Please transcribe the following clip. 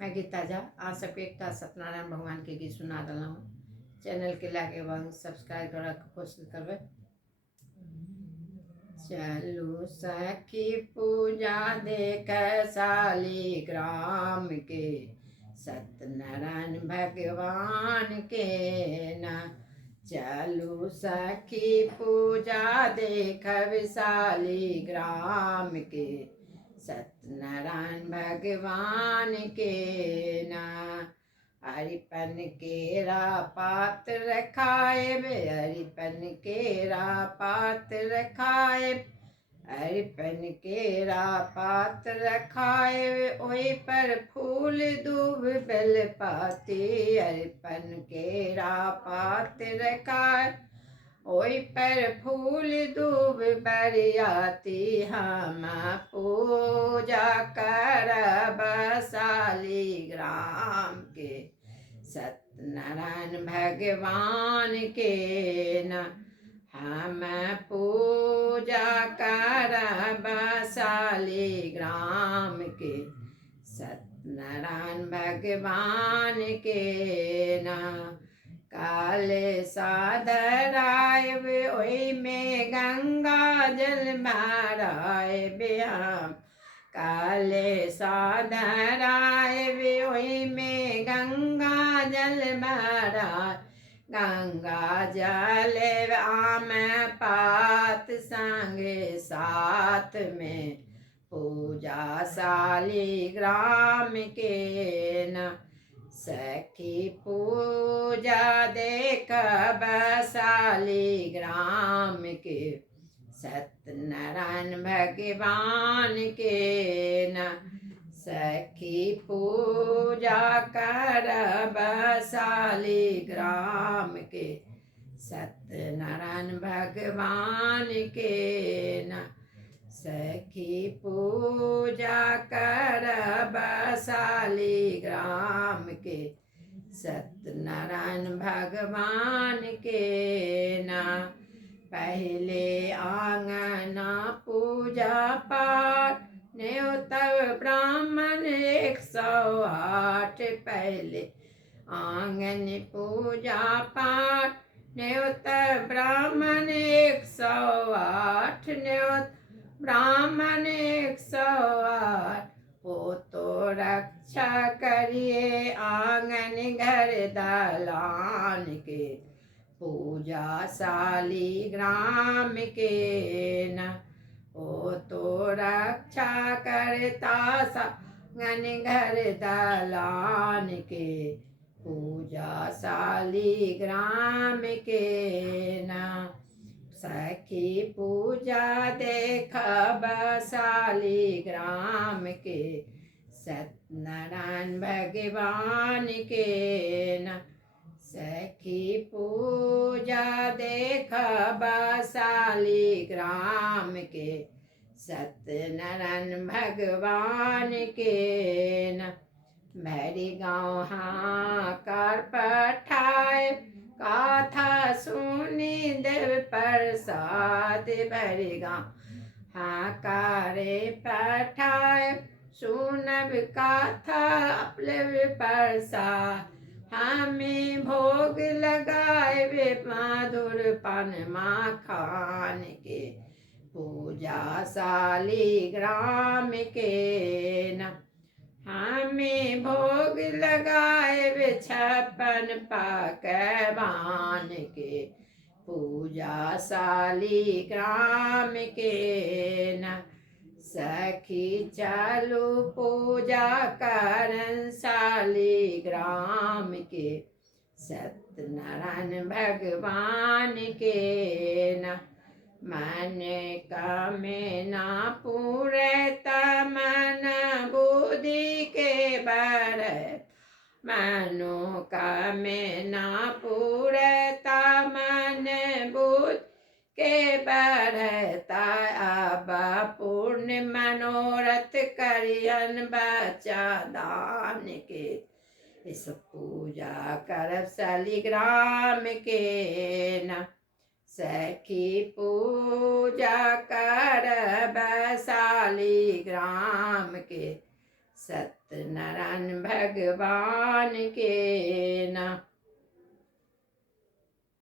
मैं गीता झा आज सबके एक सत्यनारायण भगवान के गीत सुना रहा हूँ। चैनल के लागे बाद सब्सक्राइब कर कोशिश करबे। चलू सखी पूजा देख शालिग्राम के सत्यनारायण भगवान के न। चलू सखी पूजा देख शालिग्राम के सत्यनारायण भगवान के ना। अरिपन केरा पात्र खाए अरिपन केरा पात्र खाए अरिपन केरा पात्र खाए ओई पर फूल दूब बेल पाती। अरिपन केरा पात्र खाए ओई पर फूल दूब बरियाती। हम पूजा करब शालिग्राम के सत्यनारायण भगवान के न। हम पूजा करब शालिग्राम के सत्यनारायण भगवान के न। काले साधराय ओई में गंगा जल माराय हम। काले साधराय ओई में गंगा जल माराय। गंगा जल आम पात संगे साथ में पूजा शालिग्राम के न। सखी पूजा देखब शालिग्राम के सत्यनारायण भगवान के न। सखी पूजा करब शालिग्राम के सत्यनारायण भगवान के न। सखी पूजा करब शालिग्राम के सत्यनारायण भगवान के न। पहले आंगना पूजा पाठ न्योतव ब्राह्मण 108। पहले आंगन पूजा पाठ न्योत ब्राह्मण 108। न्योत ब्राह्मण 108 हो तो रक्षा करिए आंगन घर दलान के पूजा शालिग्राम के न। हो तो रक्षा करता आंगन घर दलान के पूजा शालिग्राम के न। सखी पूजा देखब शालिग्राम के सत्यनारायण भगवान के न। सखी पूजा देखब शालिग्राम के सत्यनारायण भगवान के न। भरी गाँव हाकार पठाए गाथा सुनी देव प्रसाद। भरी गाँव हाकारे पठाए सुनब गाथा अपलेव प्रसाद। हमें भोग लगाए वे माधुर पान माखान के पूजा शालिग्राम के न। हमें भोग लगाए वे 56 पकवान के पूजा शालिग्राम के न। सखी चलू पूजा करन शालिग्राम के सत्यनारायण भगवान के न। मन कामना पूरे तमन बुद्धि के बरत। मनोकामना पूरे तमन बुद्धि के बरता। अब पूर्ण मनोरथ करियन बच्चा दान के इस पूजा करब शालिग्राम के न। सखी पूजा करब शालिग्राम के सत्य सत्यनारायण भगवान के